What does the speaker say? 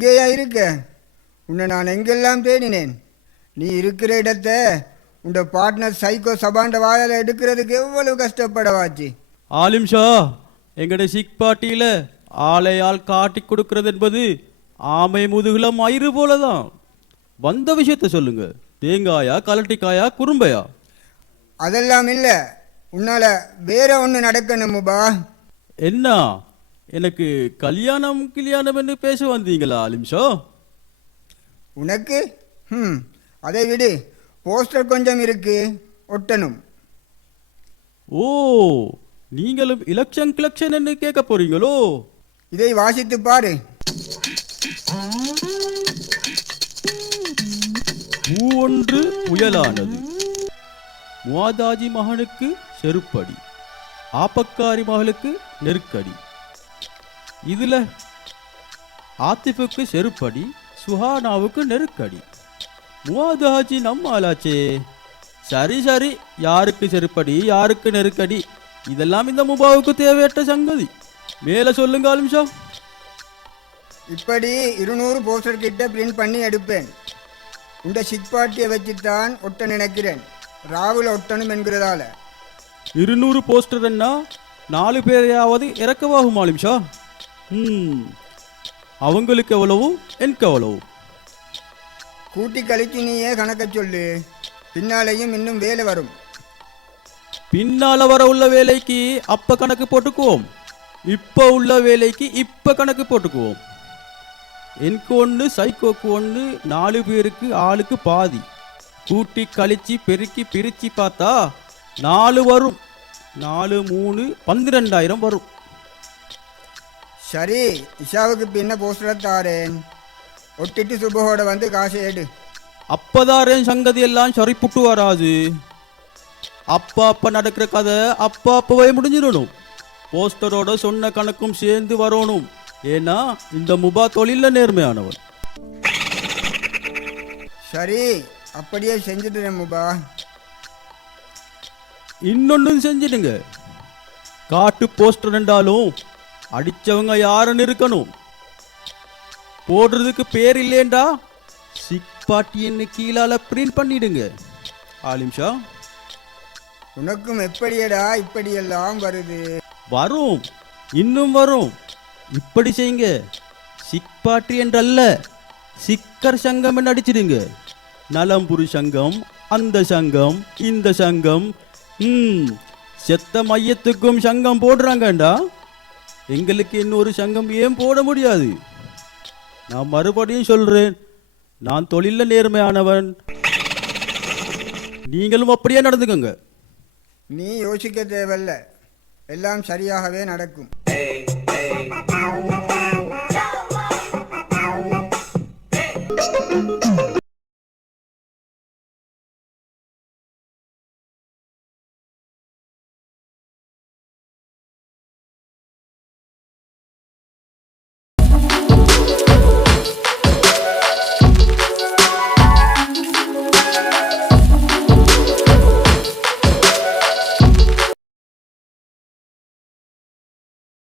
எங்கேயா இருக்க? உன்னை நான் எங்கெல்லாம் தேடினேன். நீ இருக்கிற இடத்த உண்ட பார்ட்னர் சைக்கோ சபாண்ட வாயால் எடுக்கிறதுக்கு எவ்வளவு கஷ்டப்படவாச்சு. ஆலிம்ஷா, எங்கட சிக் பாட்டியில ஆளையால் காட்டி கொடுக்கிறது என்பது ஆமை முதுகுல மயிறு போலதான். வந்த விஷயத்த சொல்லுங்க. தேங்காயா, கலட்டிக்காயா, குறும்பையா? அதெல்லாம் இல்லை, உன்னால வேற ஒன்று நடக்கணும் முபா. என்ன, எனக்கு கல்யாணம் என்று பேச வந்தீங்களா ஆலிம்ஷா? உனக்கு அதை விடு. போஸ்டர் கொஞ்சம் இருக்கு, ஒட்டணும். ஓ, நீங்களும் எலெக்ஷன் என்று கேட்க போறீங்களோ? இதை வாசித்து பாரு. ஒன்று புயலானது. முவாதாஜி மகனுக்கு செருப்படி, ஆப்பக்காரி மகளுக்கு நெருக்கடி. இதுல ஆத்திஃபுக்கு செருப்படி, சுஹானாவுக்கு நெருக்கடி. முவாதாஜி நம்ம ஆளாச்சே. சரி சரி, யாருக்கு செருப்படி யாருக்கு நெருக்கடி, இதெல்லாம் இந்த முபாவுக்கு தேவையற்ற சங்கதி. மேல சொல்லுங்க ஆலிம்ஷா. இப்படி 200 போஸ்டர் கிட்ட பிரிண்ட் பண்ணி எடுப்பேன். இந்த சிக் பார்ட்டியை வச்சுத்தான் ஒட்ட நினைக்கிறேன். ராவுல ஒட்டணும் என்கிறதால 200 போஸ்டர் என்ன 4 பேரையாவது இறக்கவாகும் ஆலிம்ஷா. அவங்களுக்கு எவ்வளவு, எனக்கு எவ்வளவு? கூட்டி கழிச்சு நீயே கணக்க சொல்லு. பின்னாலேயும் இன்னும் வேலை வரும். பின்னால வர உள்ள வேலைக்கு அப்ப கணக்கு போட்டுக்குவோம், இப்ப உள்ள வேலைக்கு இப்ப கணக்கு போட்டுக்குவோம். எனக்கு ஒன்று, சைக்கோக்கு ஒன்று, 4 பேருக்கு ஆளுக்கு பாதி. கூட்டி கழிச்சு பெருக்கி பிரிச்சு பார்த்தா 4 வரும். 4 3 12,000 வரும். சரி, இஷாவுக்கு பின்ன போஸ்டரை தாரேன். ஒட்டிட்டு சுபஹோட வந்து காசு எடு. அப்பதாரேன் சங்கதி எல்லாம் சரி புட்டு வராது. அப்ப நடக்கிற கதை அப்பவே முடிஞ்சிடணும். போஸ்டரோட சொன்ன கணக்கும் சேர்ந்து வரணும். ஏன்னா இந்த முபா தொழில நேர்மையானவன். சரி, அப்படியே செஞ்சுட்டு முபா. இன்னொன்னு செஞ்சிடுங்க. காட்டு போஸ்டர் என்றாலும் அடிச்சவங்க யாருன்னு இருக்கணும். போடுறதுக்கு பேர் இல்லேண்டா சிக் பாட்டின்னு கீழால பிரிண்ட் பண்ணிடுங்க ஆலிம்ஷா. உனக்கும் எப்படியடா இப்படியெல்லாம் வருது? வரும், இன்னும் வரும். இப்படி செய்யுங்க. சிக் பாட்டி என்றல்ல, சிக்கர் சங்கம் என்று அடிச்சிடுங்க. நலம்புரி சங்கம், அந்த சங்கம், இந்த சங்கம். செத்த மையத்துக்கும் சங்கம் போடுறாங்கண்டா. எங்களுக்கு இன்னொரு சங்கம் ஏன் போட முடியாது? நான் மறுபடியும் சொல்றேன், நான் தொழில நேர்மையானவன். நீங்களும் அப்படியே நடந்துக்கங்க. நீ யோசிக்க தேவையில்ல, எல்லாம் சரியாகவே நடக்கும்.